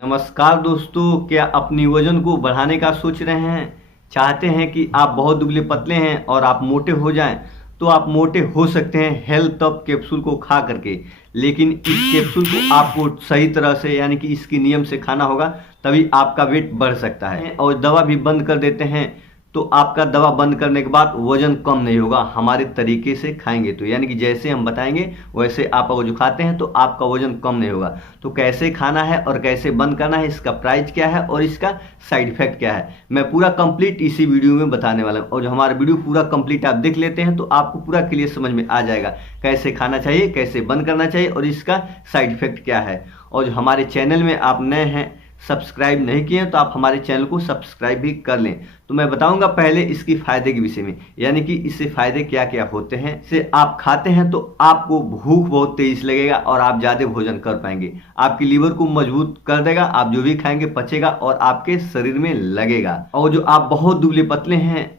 नमस्कार दोस्तों, क्या अपनी वजन को बढ़ाने का सोच रहे हैं? चाहते हैं कि आप बहुत दुबले पतले हैं और आप मोटे हो जाएं, तो आप मोटे हो सकते हैं हेल्थ अप कैप्सूल को खा करके। लेकिन इस कैप्सूल को आपको सही तरह से यानी कि इसकी नियम से खाना होगा, तभी आपका वेट बढ़ सकता है। और दवा भी बंद कर देते हैं तो आपका दवा बंद करने के बाद वजन कम नहीं होगा हमारे तरीके से खाएंगे तो, यानी कि जैसे हम बताएंगे वैसे आप अगर जो खाते हैं तो आपका वजन कम नहीं होगा। तो कैसे खाना है और कैसे बंद करना है, इसका प्राइस क्या है और इसका साइड इफेक्ट क्या है, मैं पूरा कंप्लीट इसी वीडियो में बताने वाला हूँ। और जो हमारा वीडियो पूरा कंप्लीट आप देख लेते हैं तो आपको पूरा क्लियर समझ में आ जाएगा कैसे खाना चाहिए, कैसे बंद करना चाहिए और इसका साइड इफेक्ट क्या है। और जो हमारे चैनल में आप नए हैं, सब्सक्राइब नहीं किए हैं, तो आप हमारे चैनल को सब्सक्राइब भी कर लें। तो मैं बताऊंगा पहले इसकी फायदे के विषय में, यानी कि इससे फायदे क्या क्या होते हैं। इसे आप खाते हैं तो आपको भूख बहुत तेज लगेगा और आप ज्यादा भोजन कर पाएंगे। आपकी लीवर को मजबूत कर देगा, आप जो भी खाएंगे पचेगा और आपके शरीर में लगेगा। और जो आप बहुत दुबले पतले हैं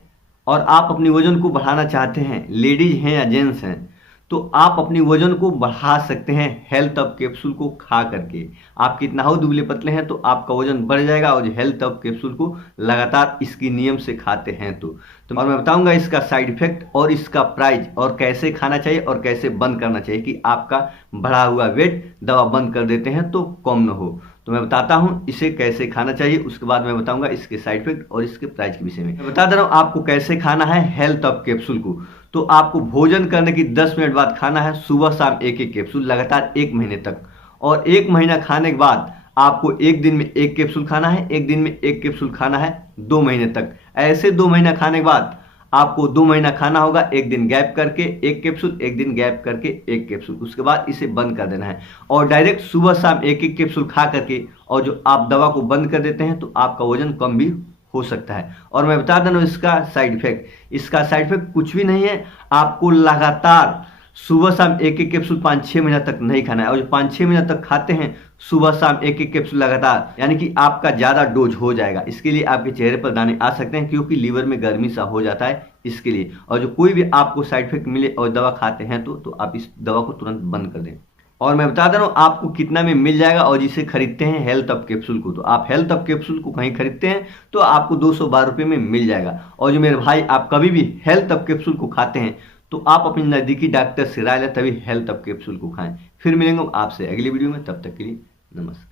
और आप अपनी वजन को बढ़ाना चाहते हैं, लेडीज हैं या जेंट्स हैं, तो आप अपनी वजन को बढ़ा सकते हैं हेल्थ अप कैप्सूल को खा करके। आप कितना हो दुबले पतले हैं तो आपका वजन बढ़ जाएगा, और हेल्थ अप कैप्सूल को लगातार इसकी नियम से खाते हैं तो और मैं बताऊंगा इसका साइड इफेक्ट और इसका प्राइस और कैसे खाना चाहिए और कैसे बंद करना चाहिए कि आपका बढ़ा हुआ वेट दवा बंद कर देते हैं तो कम न हो। तो मैं बताता हूं इसे कैसे खाना चाहिए, उसके बाद मैं बताऊंगा इसके साइड इफेक्ट और इसके प्राइस के विषय में। मैं बता दे रहा हूं आपको कैसे खाना है हेल्थ अप कैप्सूल को। तो आपको भोजन करने की 10 मिनट बाद खाना है सुबह शाम एक एक कैप्सूल लगातार 1 महीने तक। और 1 महीना खाने के बाद आपको एक दिन में एक कैप्सूल खाना है, एक दिन में एक कैप्सूल खाना है 2 महीने तक। ऐसे 2 महीना खाने के बाद आपको 2 महीना खाना होगा, एक दिन गैप करके एक कैप्सूल, एक दिन गैप करके एक कैप्सूल। उसके बाद इसे बंद कर देना है और डायरेक्ट सुबह शाम एक एक कैप्सूल खा करके और जो आप दवा को बंद कर देते हैं तो आपका वजन कम भी हो सकता है। और मैं बता देना इसका साइड इफेक्ट, इसका साइड इफेक्ट कुछ भी नहीं है। आपको लगातार सुबह शाम एक एक कैप्सूल 5-6 महीना तक नहीं खाना है। और जो 5-6 महीना तक खाते हैं सुबह शाम एक एक कैप्सूल लगातार, यानी कि आपका ज्यादा डोज हो जाएगा। इसके लिए आपके चेहरे पर दाने आ सकते हैं क्योंकि लीवर में गर्मी सा हो जाता है इसके लिए। और जो कोई भी आपको साइड इफेक्ट मिले और दवा खाते हैं तो आप इस दवा को तुरंत बंद कर दें। और मैं बता दे रहा हूँ आपको कितना में मिल जाएगा। और जिसे खरीदते हैं हेल्थ अप कैप्सूल को, तो आप हेल्थ अप कैप्सूल को कहीं खरीदते हैं तो आपको 212 रुपये में मिल जाएगा। और जो मेरे भाई आप कभी भी हेल्थ अप कैप्सूल को खाते हैं तो आप अपने नज़दीकी डॉक्टर से राय लें, तभी हेल्थ अप कैप्सूल को खाएं। फिर मिलेंगे आपसे अगली वीडियो में, तब तक के लिए नमस्कार।